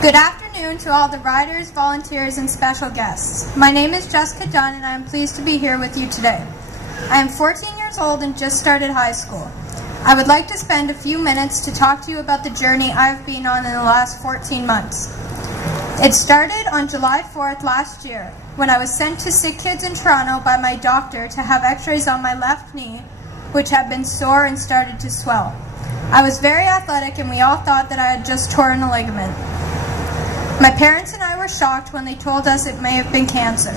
Good afternoon to all the riders, volunteers, and special guests. My name is Jess Dunn, and I am pleased to be here with you today. I am 14 years old and just started high school. I would like to spend a few minutes to talk to you about the journey I've been on in the last 14 months. It started on July 4th last year, when I was sent to Sick Kids in Toronto by my doctor to have x-rays on my left knee, which had been sore and started to swell. I was very athletic, and we all thought that I had just torn a ligament. My parents and I were shocked when they told us it may have been cancer.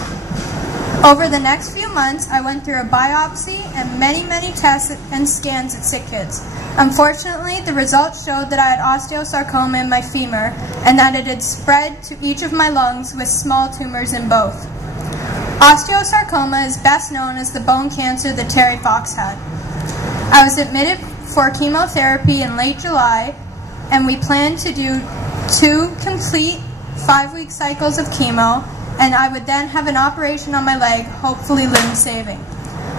Over the next few months, I went through a biopsy and many tests and scans at Sick Kids. Unfortunately, the results showed that I had osteosarcoma in my femur and that it had spread to each of my lungs with small tumors in both. Osteosarcoma is best known as the bone cancer that Terry Fox had. I was admitted for chemotherapy in late July, and we planned to do 2 complete 5-week cycles of chemo, and I would then have an operation on my leg, hopefully limb-saving.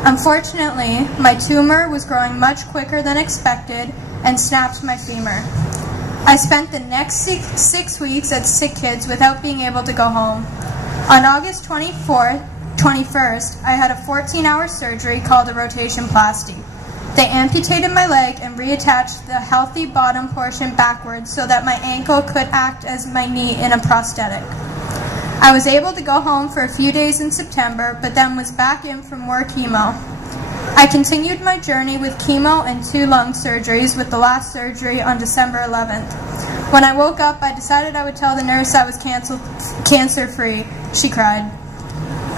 Unfortunately, my tumor was growing much quicker than expected and snapped my femur. I spent the next 6 weeks at Sick Kids without being able to go home. On August 21st, I had a 14-hour surgery called a rotationplasty. They amputated my leg and reattached the healthy bottom portion backwards so that my ankle could act as my knee in a prosthetic. I was able to go home for a few days in September, but then was back in for more chemo. I continued my journey with chemo and 2 lung surgeries, with the last surgery on December 11th. When I woke up, I decided I would tell the nurse I was cancer-free. She cried.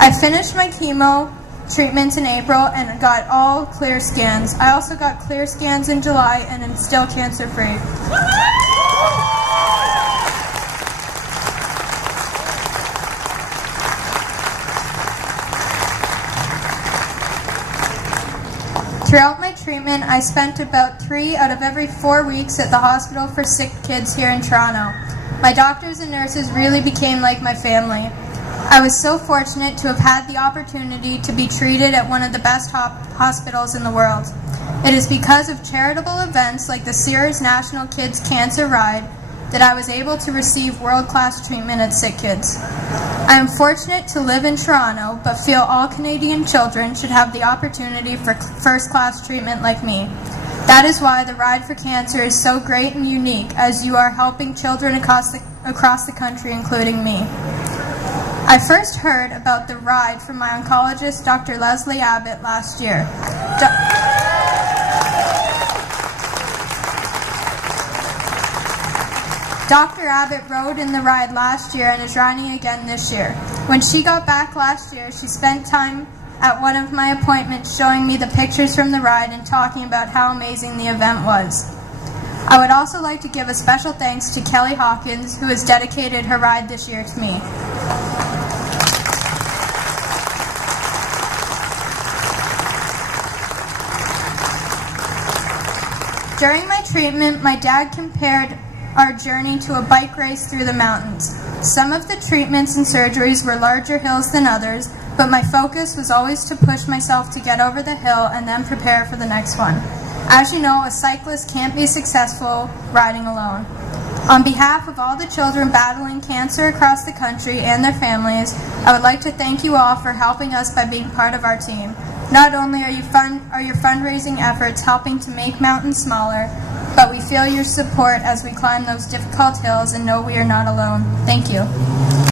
I finished my chemo treatments in April and got all clear scans. I also got clear scans in July and am still cancer-free. Throughout my treatment, I spent about 3 out of every 4 weeks at the hospital for sick kids here in Toronto. My doctors and nurses really became like my family. I was so fortunate to have had the opportunity to be treated at one of the best hospitals in the world. It is because of charitable events like the Sears National Kids Cancer Ride that I was able to receive world-class treatment at Sick Kids. I am fortunate to live in Toronto, but feel all Canadian children should have the opportunity for first-class treatment like me. That is why the Ride for Cancer is so great and unique, as you are helping children across the country, including me. I first heard about the ride from my oncologist, Dr. Leslie Abbott, last year. Dr. Abbott rode in the ride last year and is riding again this year. When she got back last year, she spent time at one of my appointments showing me the pictures from the ride and talking about how amazing the event was. I would also like to give a special thanks to Kelly Hawkins, who has dedicated her ride this year to me. During my treatment, my dad compared our journey to a bike race through the mountains. Some of the treatments and surgeries were larger hills than others, but my focus was always to push myself to get over the hill and then prepare for the next one. As you know, a cyclist can't be successful riding alone. On behalf of all the children battling cancer across the country and their families, I would like to thank you all for helping us by being part of our team. Not only are your fundraising efforts helping to make mountains smaller, but we feel your support as we climb those difficult hills and know we are not alone. Thank you.